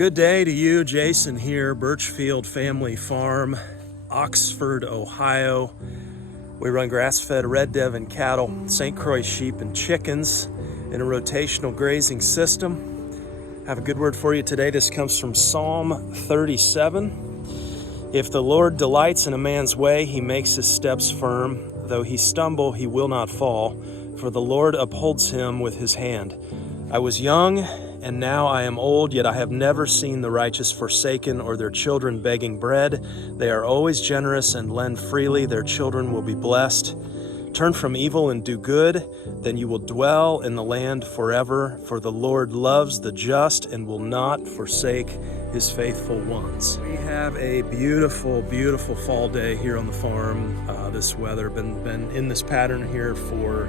Good day to you, Jason here, Birchfield Family Farm, Oxford, Ohio. We run grass-fed Red Devon cattle, St Croix sheep and chickens in a rotational grazing system. I have a good word for you today. This comes from Psalm 37. If the Lord delights in a man's way, he makes his steps firm. Though he stumble, he will not fall, for the Lord upholds him with his hand. I was young, and now I am old, yet I have never seen the righteous forsaken or their children begging bread. They are always generous and lend freely. Their children will be blessed. Turn from evil and do good, then you will dwell in the land forever. For the Lord loves the just and will not forsake his faithful ones. We have a beautiful, beautiful fall day here on the farm. This weather been in this pattern here for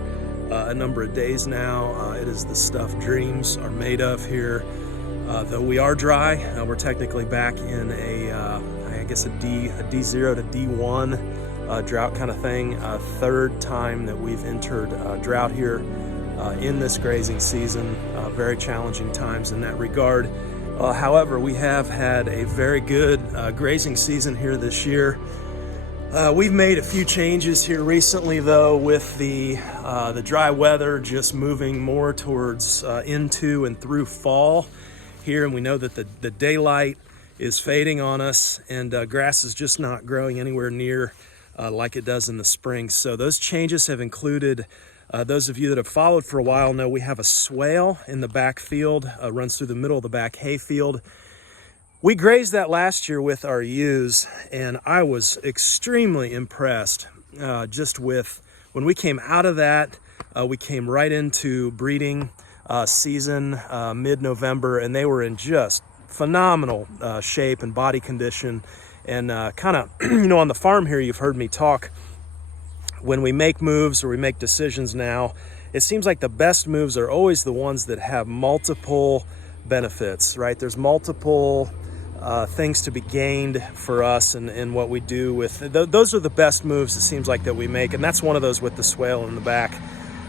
a number of days now. It is the stuff dreams are made of here. Though we are dry, we're technically back in I guess a D0 to D1 drought kind of thing. Third time that we've entered drought here in this grazing season. Very challenging times in that regard. However, we have had a very good grazing season here this year. We've made a few changes here recently, though, with the dry weather just moving more towards into and through fall here, and we know that the daylight is fading on us, and grass is just not growing anywhere near like it does in the spring. So those changes have included, those of you that have followed for a while know we have a swale in the back field, runs through the middle of the back hay field. We grazed that last year with our ewes, and I was extremely impressed just with, when we came out of that, we came right into breeding season mid-November, and they were in just phenomenal shape and body condition. And kind of, on the farm here, you've heard me talk, when we make moves or we make decisions now, it seems like the best moves are always the ones that have multiple benefits, right? There's multiple things to be gained for us and what we do with those are the best moves, it seems like, that we make, and that's one of those with the swale in the back.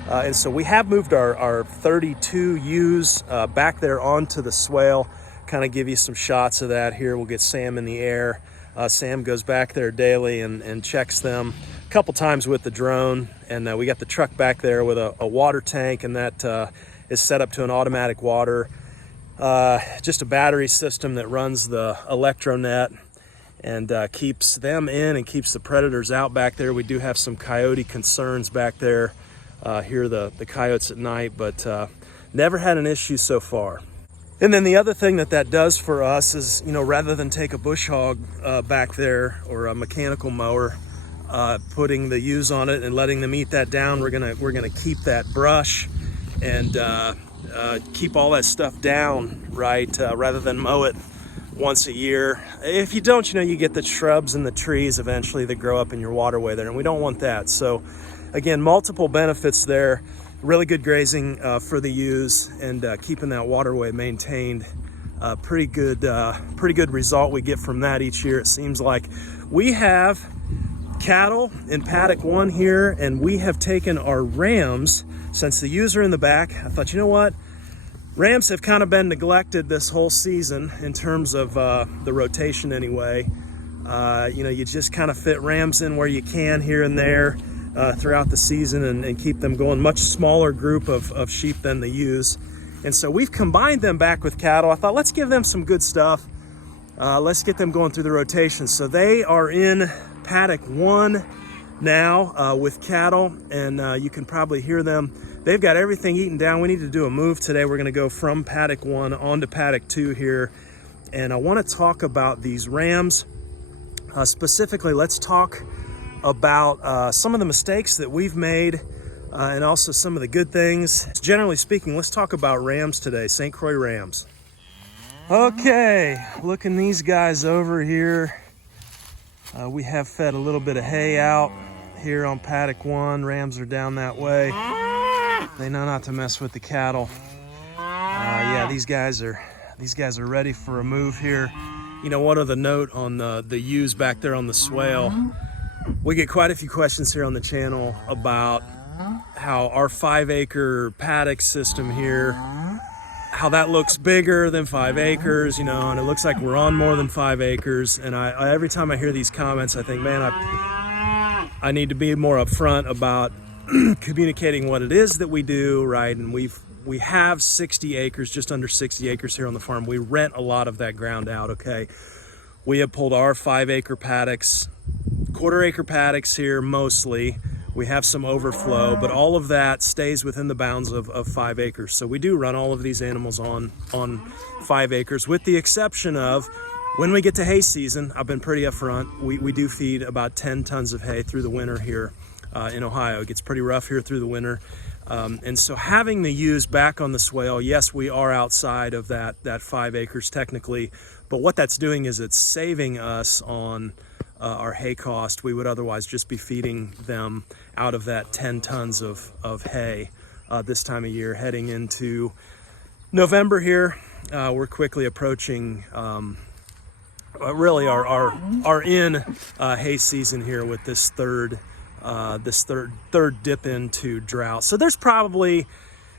And so we have moved our 32 ewes back there onto the swale. Kind of give you some shots of that here. We'll get Sam in the air. Sam goes back there daily and checks them a couple times with the drone, and we got the truck back there with a water tank, and that is set up to an automatic water. Just a battery system that runs the electronet and keeps them in and keeps the predators out back there. We do have some coyote concerns back there. Hear the coyotes at night, but never had an issue so far. And then the other thing that does for us is, rather than take a bush hog back there or a mechanical mower, putting the ewes on it and letting them eat that down, we're gonna keep that brush and keep all that stuff down, right? Rather than mow it once a year. If you don't, you get the shrubs and the trees eventually that grow up in your waterway there, and we don't want that. So again, multiple benefits there. Really good grazing for the ewes, and keeping that waterway maintained. Pretty good result we get from that each year. It seems like we have cattle in paddock 1 here, and we have taken our rams. Since the ewes are in the back, I thought, you know what? Rams have kind of been neglected this whole season in terms of the rotation anyway. You just kind of fit rams in where you can here and there throughout the season and keep them going. Much smaller group of sheep than the ewes. And so we've combined them back with cattle. I thought, let's give them some good stuff. Let's get them going through the rotation. So they are in paddock 1 now with cattle, and you can probably hear them. They've got everything eaten down. We need to do a move today. We're going to go from paddock 1 on to paddock 2 here, and I want to talk about these rams. Specifically, let's talk about some of the mistakes that we've made and also some of the good things. Generally speaking, let's talk about rams today, St Croix rams. Okay, looking these guys over here. We have fed a little bit of hay out here on paddock 1. Rams are down that way. They know not to mess with the cattle. Yeah, these guys are ready for a move here. One other note on the ewes back there on the swale. We get quite a few questions here on the channel about how our 5-acre paddock system here how that looks bigger than 5 acres, you know, and it looks like we're on more than 5 acres. And I every time I hear these comments, I think, man, I need to be more upfront about communicating what it is that we do, right? And we have 60 acres, just under 60 acres here on the farm. We rent a lot of that ground out, okay? We have pulled our 5 acre paddocks, quarter acre paddocks here mostly. We have some overflow, but all of that stays within the bounds of 5 acres. So we do run all of these animals on 5 acres, with the exception of when we get to hay season. I've been pretty upfront. We do feed about 10 tons of hay through the winter here in Ohio. It gets pretty rough here through the winter. And so having the ewes back on the swale, yes, we are outside of that 5 acres technically, but what that's doing is it's saving us on our hay cost. We would otherwise just be feeding them out of that 10 tons of hay this time of year. Heading into November here, we're quickly approaching really our in hay season here with this third dip into drought. So there's probably,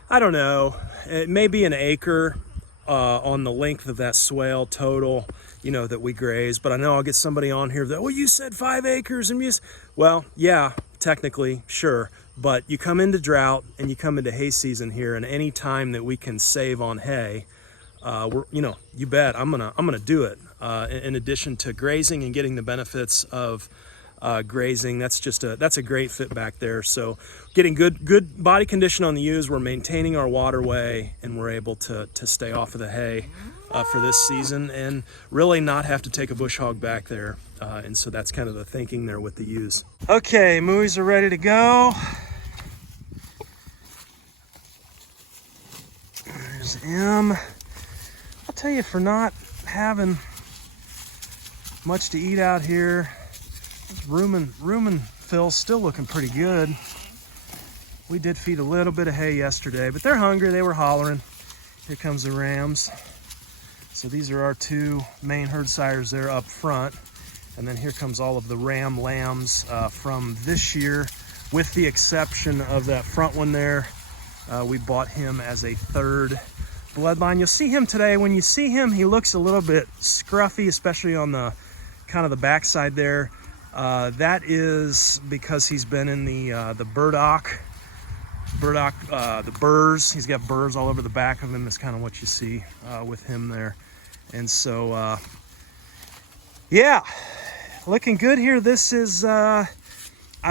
I don't know, it may be an acre on the length of that swale total, you know, that we graze. But I know I'll get somebody on here that, well, you said 5 acres and well, yeah, technically, sure. But you come into drought and you come into hay season here, and any time that we can save on hay, you know, you bet I'm gonna do it. In addition to grazing and getting the benefits of grazing, that's a great fit back there. So getting good body condition on the ewes, we're maintaining our waterway, and we're able to stay off of the hay for this season and really not have to take a bush hog back there. And so that's kind of the thinking there with the ewes. Okay, muies are ready to go. There's M. I'll tell you, for not having much to eat out here, room and Phil's still looking pretty good. We did feed a little bit of hay yesterday, but they're hungry. They were hollering. Here comes the rams. So these are our 2 main herd sires there up front. And then here comes all of the ram lambs from this year, with the exception of that front one there. We bought him as a 3rd bloodline. You'll see him today. When you see him, he looks a little bit scruffy, especially on the kind of the backside there. That is because he's been in the burdock, the burrs. He's got burrs all over the back of him. That's kind of what you see with him there. And so, yeah, looking good here. This is, I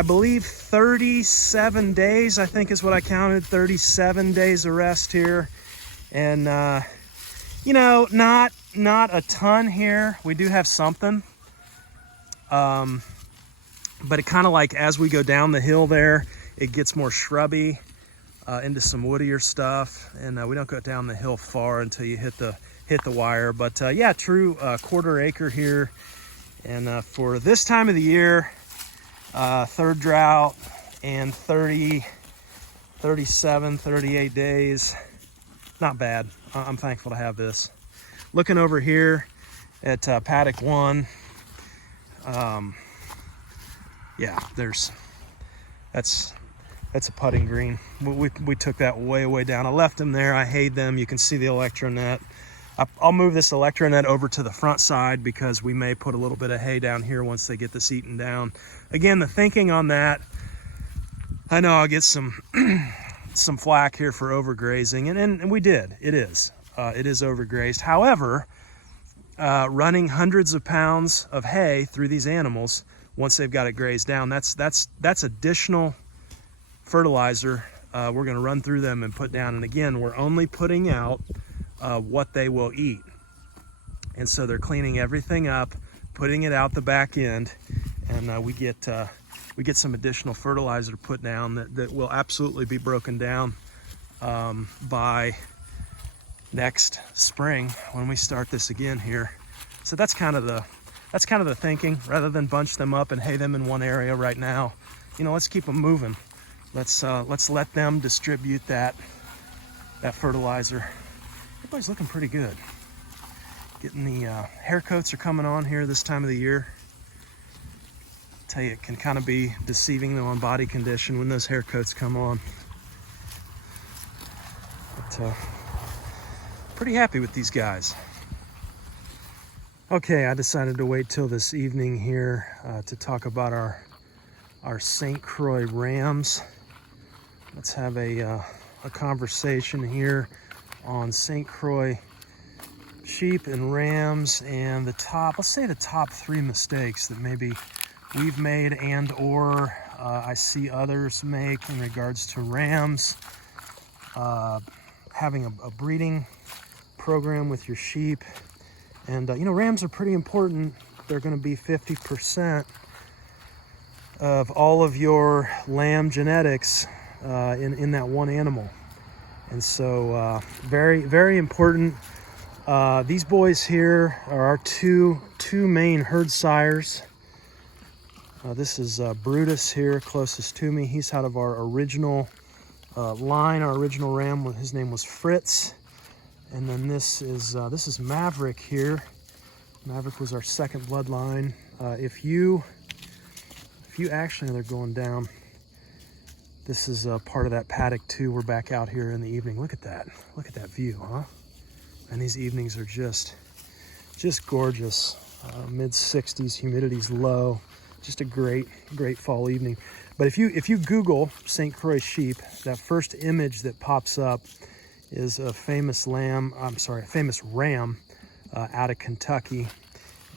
believe, 37 days, I think is what I counted. 37 days of rest here. And, you know, not a ton here. We do have something. But it kind of, like, as we go down the hill there, it gets more shrubby into some woodier stuff, and we don't go down the hill far until you hit the wire. But yeah, true quarter acre here, and for this time of the year, 3rd drought and 38 days, not bad. I'm thankful to have this. Looking over here at paddock 1. Yeah, that's a putting green. We took that way down. I left them there. I hayed them. You can see the electronet. I'll move this electronet over to the front side because we may put a little bit of hay down here once they get this eaten down. Again, the thinking on that, I know I'll get some some flack here for overgrazing, and we did. It is overgrazed. However, running hundreds of pounds of hay through these animals once they've got it grazed down, that's additional fertilizer we're going to run through them and put down. And again, we're only putting out what they will eat, and so they're cleaning everything up, putting it out the back end, and we get some additional fertilizer to put down that will absolutely be broken down by next spring when we start this again here. So that's kind of the thinking. Rather than bunch them up and hay them in one area right now, you know, let's keep them moving. Let's let them distribute that fertilizer. Everybody's looking pretty good. Getting the hair coats are coming on here this time of the year. Tell you, it can kind of be deceiving though on body condition when those hair coats come on. But pretty happy with these guys. Okay, I decided to wait till this evening here to talk about our St Croix rams. Let's have a conversation here on St Croix sheep and rams, and let's say the top 3 mistakes that maybe we've made and or I see others make in regards to rams. Having a breeding program with your sheep. And rams are pretty important. They're going to be 50% of all of your lamb genetics in that one animal. And so very, very important. These boys here are our two main herd sires. This is Brutus here, closest to me. He's out of our original line, our original ram. His name was Fritz. And then this is Maverick here. Maverick was our second bloodline. If you actually, they're going down. This is part of that paddock too. We're back out here in the evening. Look at that. Look at that view, huh? And these evenings are just gorgeous. Mid 60s, humidity's low. Just a great fall evening. But if you Google St. Croix sheep, that first image that pops up is a famous ram out of Kentucky.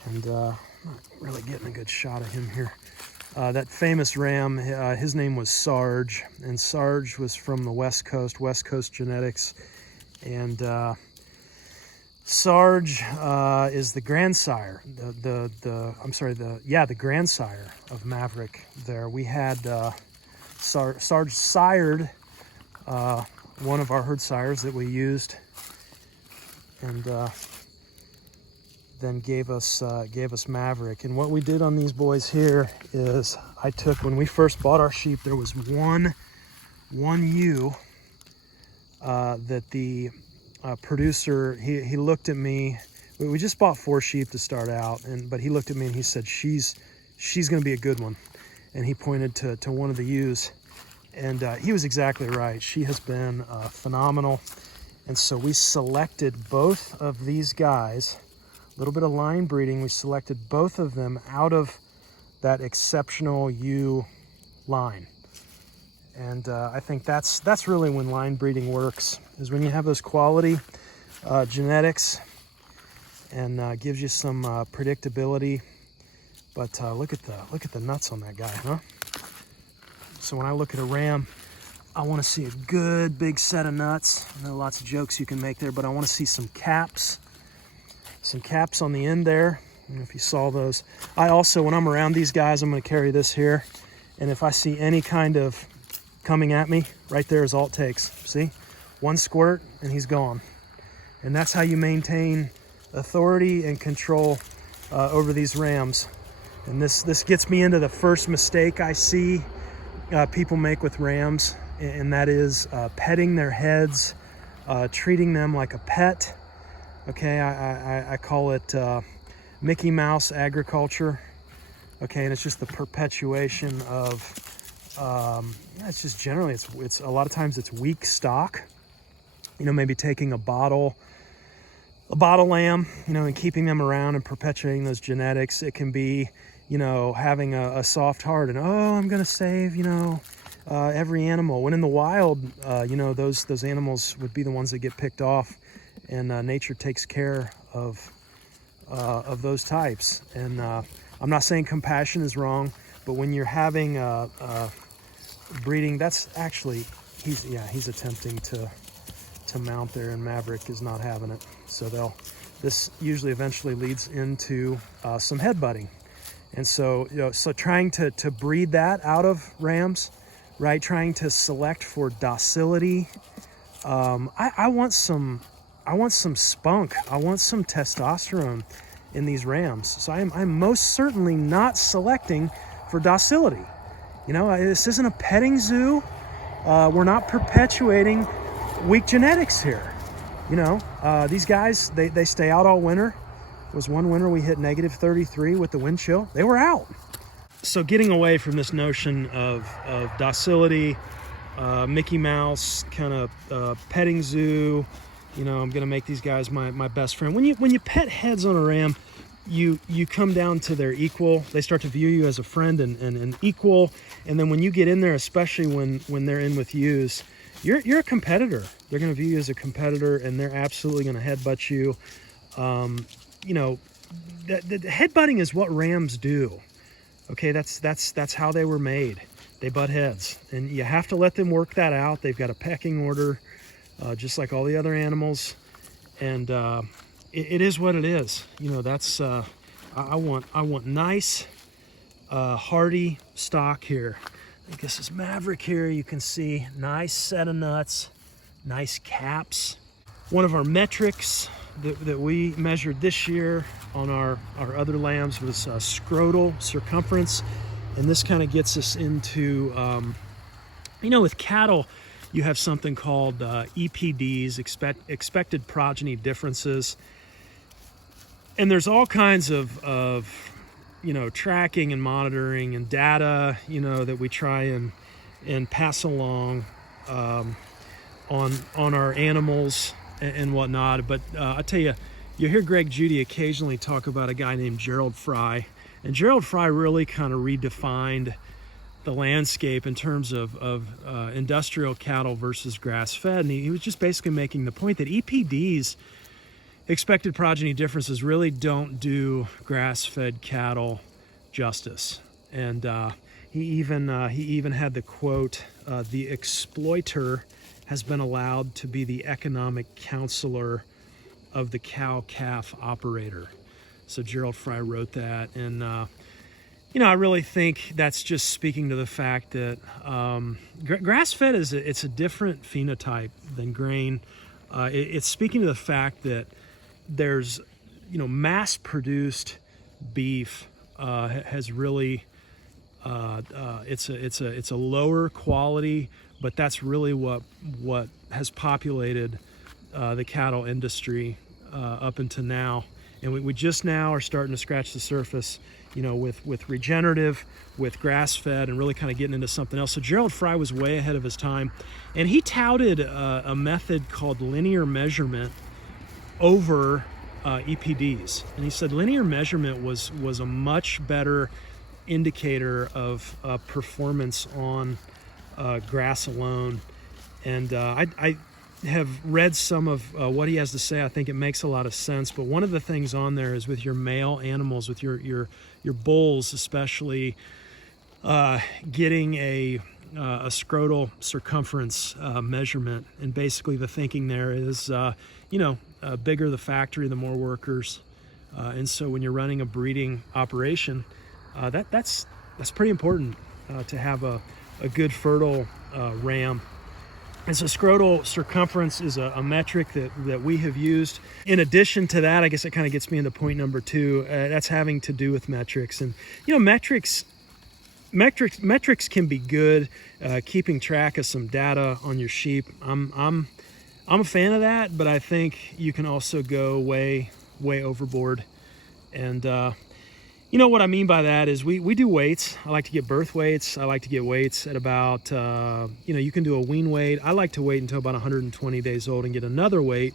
And I'm not really getting a good shot of him here. That famous ram, his name was Sarge, and Sarge was from the West Coast genetics. And Sarge is the grandsire, the grandsire of Maverick there. We had Sarge sired one of our herd sires that we used, and then gave us Maverick. And what we did on these boys here is when we first bought our sheep, there was one ewe that the producer, he looked at me. We just bought 4 sheep to start out, but he looked at me and he said, she's going to be a good one. And he pointed to one of the ewes. And he was exactly right. She has been phenomenal. And so we selected both of these guys, a little bit of line breeding. We selected both of them out of that exceptional ewe line. And I think that's really when line breeding works, is when you have those quality genetics and gives you some predictability. But look at the nuts on that guy, huh? So when I look at a ram, I want to see a good big set of nuts. I know lots of jokes you can make there, but I want to see some caps on the end there. I don't know if you saw those. I also, when I'm around these guys, I'm going to carry this here. And if I see any kind of coming at me, right there is all it takes. See? One squirt and he's gone. And that's how you maintain authority and control over these rams. And this gets me into the first mistake I see people make with rams, and that is petting their heads, treating them like a pet. Okay, I call it Mickey Mouse agriculture. Okay, and it's just the perpetuation of it's just generally it's a lot of times it's weak stock. Maybe taking a bottle lamb, and keeping them around and perpetuating those genetics. It can be, having a soft heart and, I'm going to save, every animal. When in the wild, those animals would be the ones that get picked off, and nature takes care of those types. And I'm not saying compassion is wrong, but when you're having breeding, that's actually, he's attempting to mount there, and Maverick is not having it. So this usually eventually leads into some headbutting. And so, so trying to breed that out of rams, right? Trying to select for docility. I want some spunk. I want some testosterone in these rams. So I'm most certainly not selecting for docility. This isn't a petting zoo. We're not perpetuating weak genetics here. These guys, they stay out all winter. There was one winter we hit negative 33 with the wind chill. They were out. So getting away from this notion of docility, Mickey Mouse, kind of petting zoo, You know, I'm gonna make these guys my best friend. When you pet heads on a ram, you come down to their equal. They start to view you as a friend and an equal. And then when you get in there, especially when they're in with ewes, you're a competitor. They're gonna view you as a competitor, and they're absolutely gonna headbutt you. You know, the headbutting is what rams do. Okay, that's how they were made. They butt heads, and you have to let them work that out. They've got a pecking order, just like all the other animals, and it is what it is. You know, that's I want nice, hardy stock here. I think this is Maverick here. You can see nice set of nuts, nice caps. One of our metrics that we measured this year on our other lambs was scrotal circumference. And this kind of gets us into, you know, with cattle, you have something called EPDs, expected progeny differences. And there's all kinds of, you know, tracking and monitoring and data, you know, that we try and pass along on our animals and whatnot. But I tell you, you hear Greg Judy occasionally talk about a guy named Gerald Fry. And Gerald Fry really kind of redefined the landscape in terms of industrial cattle versus grass-fed. And he was just basically making the point that EPDs, expected progeny differences, really don't do grass-fed cattle justice. And he even had the quote, "The exploiter has been allowed to be the economic counselor of the cow-calf operator." So Gerald Fry wrote that, and you know, I really think that's just speaking to the fact that grass-fed it's a different phenotype than grain. It's speaking to the fact that there's, you know, mass-produced beef has really it's a lower quality, but that's really what has populated the cattle industry up until now. And we just now are starting to scratch the surface, you know, with regenerative, with grass-fed, and really kind of getting into something else. So Gerald Fry was way ahead of his time, and he touted a method called linear measurement over EPDs. And he said linear measurement was a much better indicator of performance on grass alone. And I have read some of what he has to say. I think it makes a lot of sense. But one of the things on there is with your male animals, with your bulls especially, getting a scrotal circumference measurement. And basically the thinking there is, you know, bigger the factory, the more workers. And so when you're running a breeding operation, that's pretty important to have a good fertile ram. And so scrotal circumference is a metric that we have used. In addition to that, I guess it kind of gets me into point number two. That's having to do with metrics. And, you know, metrics can be good, keeping track of some data on your sheep. I'm a fan of that, but I think you can also go way overboard. And you know what I mean by that is we do weights. I like to get birth weights. I like to get weights at about, you know, you can do a wean weight. I like to wait until about 120 days old and get another weight,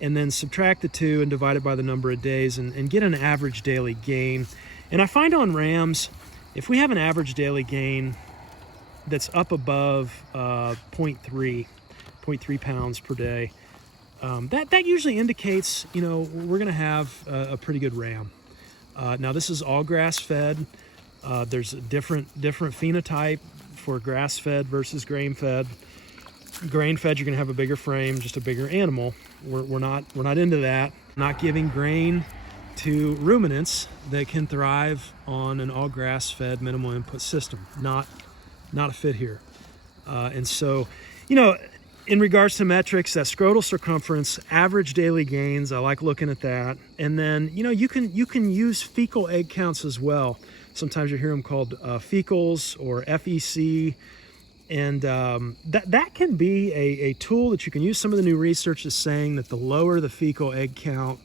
and then subtract the two and divide it by the number of days and get an average daily gain. And I find on rams, if we have an average daily gain that's up above 0.3 pounds per day, that usually indicates, you know, we're going to have a pretty good ram. Now this is all grass-fed. There's a different phenotype for grass-fed versus grain-fed. Grain-fed, you're going to have a bigger frame, just a bigger animal. We're not into that. Not giving grain to ruminants that can thrive on an all grass-fed minimal input system. Not a fit here. And so, you know, in regards to metrics, that scrotal circumference, average daily gains, I like looking at that. And then, you know, you can use fecal egg counts as well. Sometimes you hear them called fecals or FEC. And that can be a tool that you can use. Some of the new research is saying that the lower the fecal egg count,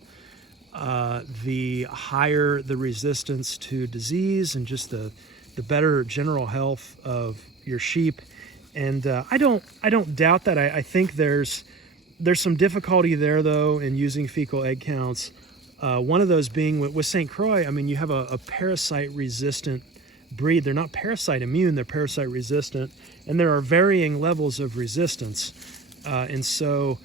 the higher the resistance to disease and just the better general health of your sheep. And I don't doubt that. I think there's There's some difficulty there, though, in using fecal egg counts. One of those being with St. Croix, I mean, you have a parasite-resistant breed. They're not parasite immune, they're parasite resistant, and there are varying levels of resistance. And so,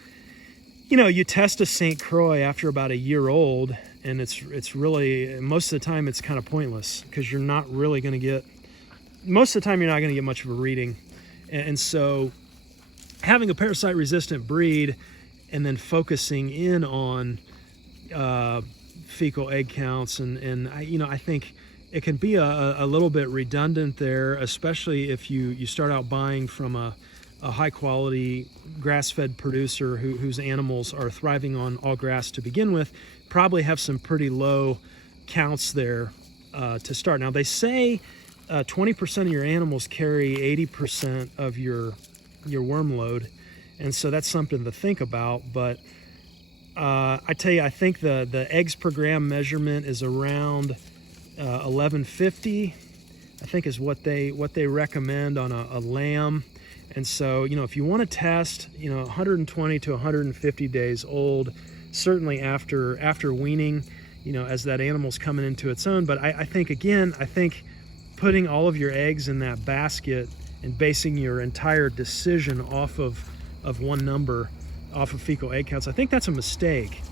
you know, you test a St. Croix after about a year old, and it's really, most of the time, it's kind of pointless because you're not really going to get, most of the time, you're not going to get much of a reading. And so, having a parasite-resistant breed and then focusing in on fecal egg counts, and I think it can be a little bit redundant there, especially if you start out buying from a high-quality grass-fed producer whose animals are thriving on all grass to begin with. Probably have some pretty low counts there to start. Now, they say 20% of your animals carry 80% of your worm load, and so that's something to think about. But I tell you, I think the eggs per gram measurement is around 1150, I think, is what they recommend on a lamb. And so, you know, if you want to test, 120 to 150 days old, certainly after weaning, as that animal's coming into its own. But I think putting all of your eggs in that basket and basing your entire decision off of one number, off of fecal egg counts, I think that's a mistake.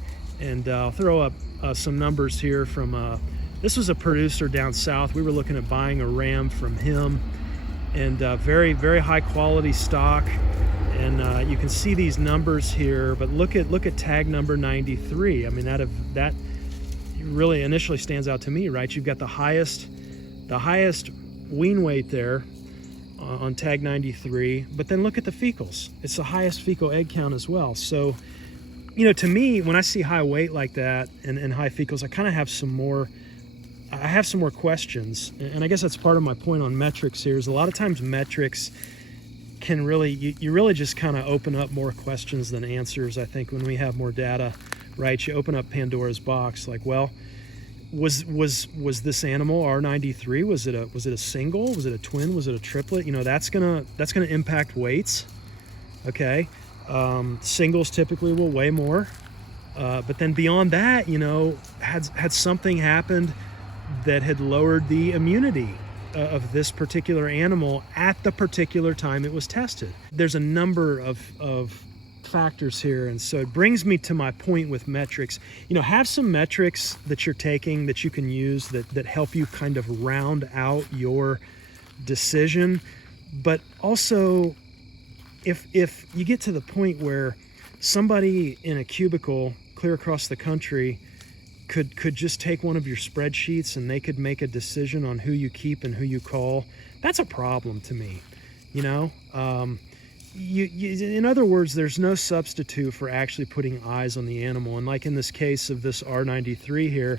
And I'll throw up some numbers here from, this was a producer down south. We were looking at buying a ram from him, and very, very high quality stock. And you can see these numbers here, but look at tag number 93. I mean, that really initially stands out to me, right? You've got the highest wean weight there on tag 93, but then look at the fecals. It's the highest fecal egg count as well. So, to me, when I see high weight like that and high fecals, I kind of have some more questions. And I guess that's part of my point on metrics here, is a lot of times metrics can really, you really just kind of open up more questions than answers. I think when we have more data, right, you open up Pandora's box. Like, well, was this animal R93? Was it a single? Was it a twin? Was it a triplet? That's gonna impact weights. Okay, singles typically will weigh more, but then beyond that, had something happened that had lowered the immunity of this particular animal at the particular time it was tested. There's a number of factors here, and so it brings me to my point with metrics. Have some metrics that you're taking that you can use that help you kind of round out your decision. But also, if you get to the point where somebody in a cubicle clear across the country could just take one of your spreadsheets and they could make a decision on who you keep and who you call, that's a problem to me. In other words, there's no substitute for actually putting eyes on the animal. And like in this case of this R93 here,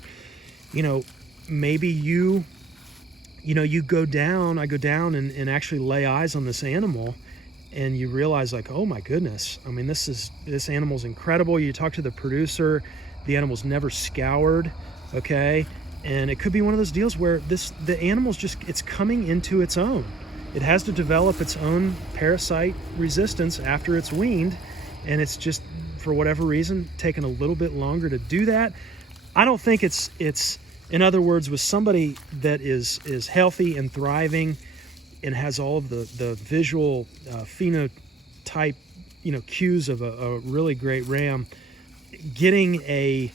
maybe I go down and actually lay eyes on this animal, and you realize, like, oh my goodness, I mean, this animal's incredible. You talk to the producer, the animal's never scoured, okay? And it could be one of those deals where the animal's it's coming into its own. It has to develop its own parasite resistance after it's weaned, and it's just, for whatever reason, taken a little bit longer to do that. I don't think it's in other words, with somebody that is healthy and thriving and has all of the visual phenotype, cues of a really great ram, getting a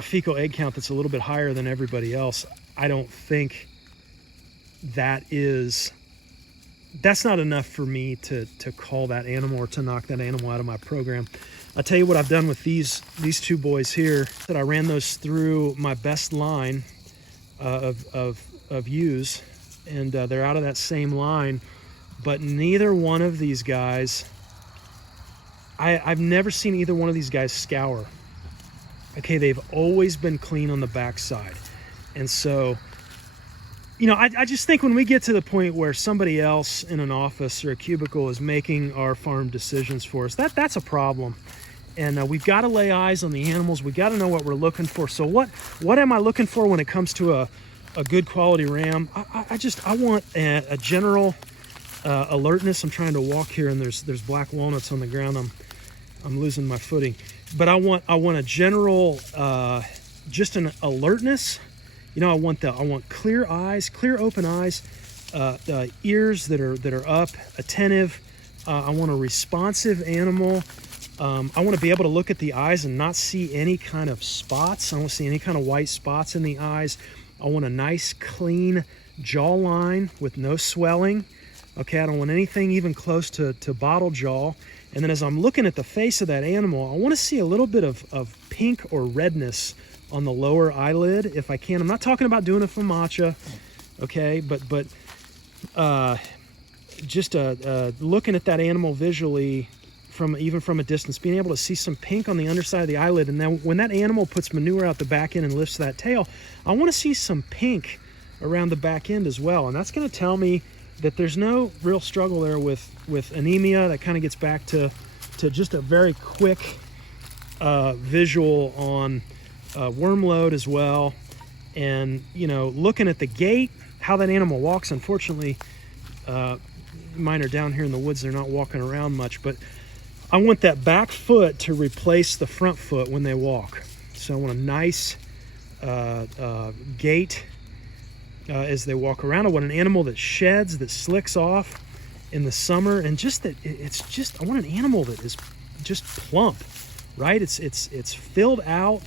fecal egg count that's a little bit higher than everybody else, I don't think that's not enough for me to call that animal or to knock that animal out of my program. I'll tell you what I've done with these two boys here, that I ran those through my best line of ewes, and they're out of that same line, but neither one of these guys, I've never seen either one of these guys scour. Okay, they've always been clean on the backside. And so, I just think when we get to the point where somebody else in an office or a cubicle is making our farm decisions for us, that's a problem. And we've got to lay eyes on the animals. We've got to know what we're looking for. So what am I looking for when it comes to a good quality ram? I want a general alertness. I'm trying to walk here, and there's black walnuts on the ground. I'm I'm losing my footing. But I want a general, just an alertness. I want clear eyes, clear open eyes, ears that are up, attentive. I want a responsive animal. I want to be able to look at the eyes and not see any kind of spots. I don't see any kind of white spots in the eyes. I want a nice, clean jawline with no swelling. Okay, I don't want anything even close to bottle jaw. And then as I'm looking at the face of that animal, I want to see a little bit of pink or redness on the lower eyelid if I can. I'm not talking about doing a FAMACHA, okay, but just looking at that animal visually even from a distance, being able to see some pink on the underside of the eyelid. And then when that animal puts manure out the back end and lifts that tail, I want to see some pink around the back end as well. And that's going to tell me that there's no real struggle there with anemia. That kind of gets back to just a very quick visual on worm load as well. And looking at the gait, how that animal walks. Unfortunately, mine are down here in the woods, they're not walking around much, but I want that back foot to replace the front foot when they walk. So I want a nice gait as they walk around. I want an animal that sheds, that slicks off in the summer, and just that I want an animal that is just plump, right? It's filled out,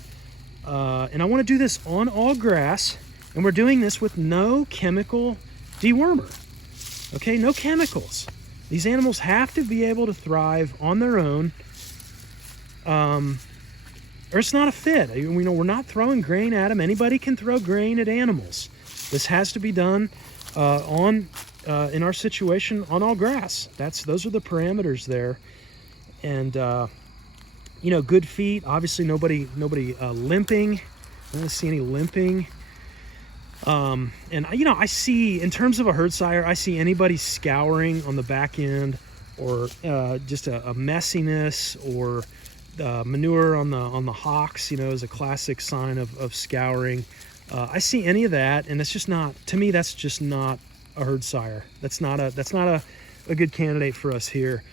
and I want to do this on all grass, and we're doing this with no chemical dewormer. Okay, no chemicals. These animals have to be able to thrive on their own, or it's not a fit. We're not throwing grain at them. Anybody can throw grain at animals. This has to be done in our situation on all grass. Those are the parameters there. And good feet. Obviously, nobody limping. I don't want to see any limping. And I see, in terms of a herd sire, I see anybody scouring on the back end, or just a messiness, or manure on the hocks, is a classic sign of scouring. I see any of that, and it's just not, to me, that's just not a herd sire. That's not a good candidate for us here.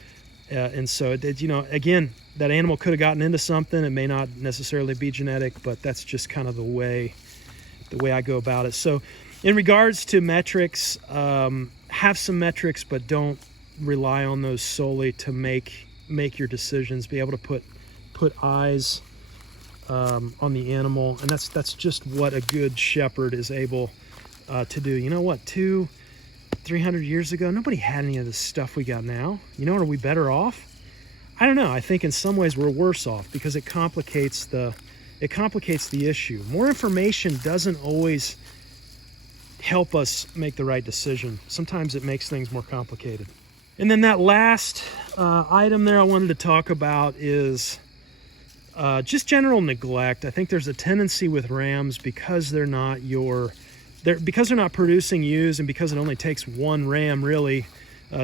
And so, again, that animal could have gotten into something. It may not necessarily be genetic, but that's just kind of the way I go about it. So in regards to metrics, have some metrics, but don't rely on those solely to make your decisions. Be able to put eyes on the animal, and that's just what a good shepherd is able to do. 200-300 years ago, nobody had any of the stuff we got now. Are we better off? I don't know. I think in some ways we're worse off, because it complicates the issue. More information doesn't always help us make the right decision. Sometimes it makes things more complicated. And then that last item there I wanted to talk about is just general neglect. I think there's a tendency with rams, because they're not producing ewes, and because it only takes one ram really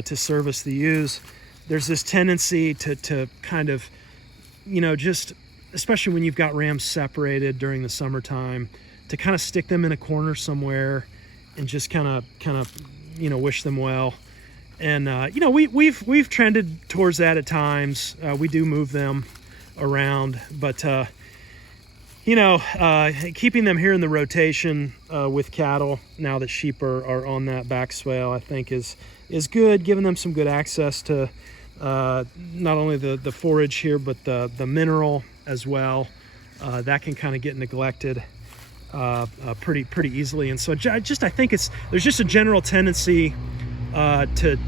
to service the ewes. There's this tendency to kind of, just, especially when you've got rams separated during the summertime, to kind of stick them in a corner somewhere and just kind of wish them well. And we've trended towards that at times. We do move them around, but keeping them here in the rotation with cattle, now that sheep are on that back swale, I think is good, giving them some good access to not only the forage here, but the mineral as well. That can kind of get neglected pretty easily. And so I think there's just a general tendency to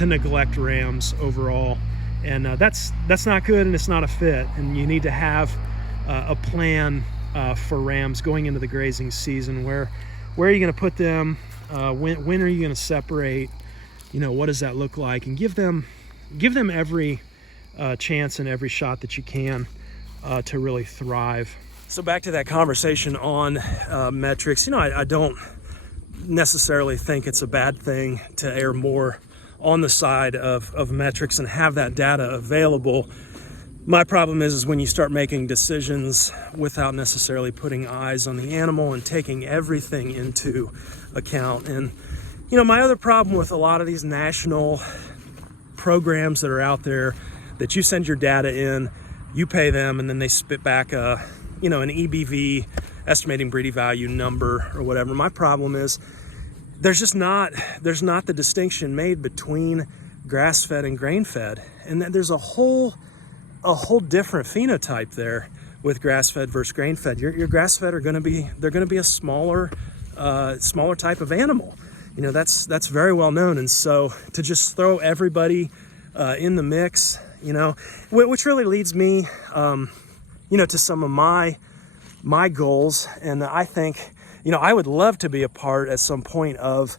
neglect rams overall, and that's not good, and it's not a fit. And you need to have a plan for rams going into the grazing season. Where are you going to put them? When are you going to separate? What does that look like? And give them every chance and every shot that you can to really thrive. So back to that conversation on metrics. I don't necessarily think it's a bad thing to err more on the side of metrics and have that data available. My problem is when you start making decisions without necessarily putting eyes on the animal and taking everything into account. And my other problem with a lot of these national programs that are out there, that you send your data in, you pay them, and then they spit back a, an EBV, estimating breeding value number or whatever. My problem is there's not the distinction made between grass-fed and grain-fed, and then there's a whole different phenotype there with grass-fed versus grain-fed. Your grass-fed are going to be a smaller type of animal. That's very well known. And so to just throw everybody in the mix, which really leads me, to some of my goals. And I think, I would love to be a part at some point of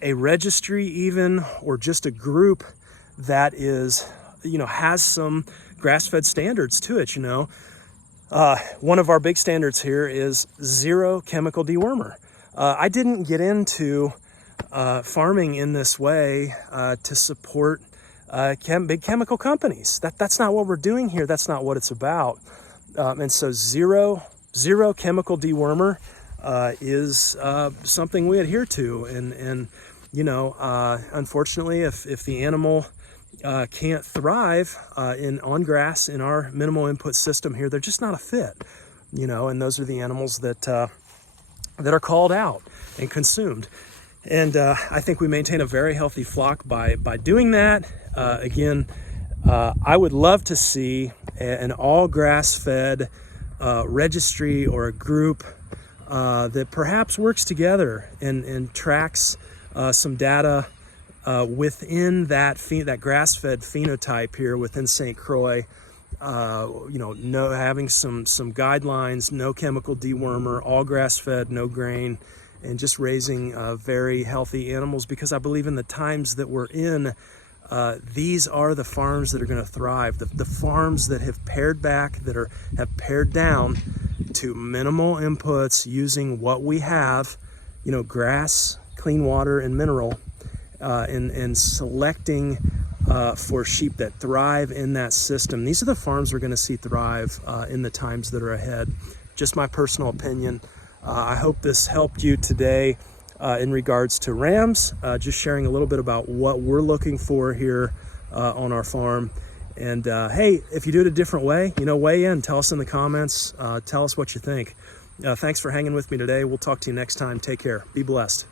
a registry even, or just a group that is, has some grass-fed standards to it. One of our big standards here is 0 chemical dewormer. I didn't get into farming in this way to support big chemical companies. That's not what we're doing here. That's not what it's about. And so zero chemical dewormer is something we adhere to. And unfortunately, if the animal can't thrive on grass in our minimal input system here, they're just not a fit. And those are the animals that are called out and consumed. And I think we maintain a very healthy flock by doing that. Again, I would love to see an all grass-fed registry or a group that perhaps works together and tracks some data within that grass-fed phenotype here within St Croix. Having some guidelines, no chemical dewormer, all grass-fed, no grain, and just raising very healthy animals, because I believe in the times that we're in, these are the farms that are going to thrive. The farms that have pared back, have pared down to minimal inputs using what we have, grass, clean water, and mineral, and selecting for sheep that thrive in that system. These are the farms we're going to see thrive in the times that are ahead. Just my personal opinion. I hope this helped you today in regards to rams, just sharing a little bit about what we're looking for here on our farm. And hey, if you do it a different way, weigh in, tell us in the comments, tell us what you think. Thanks for hanging with me today. We'll talk to you next time. Take care. Be blessed.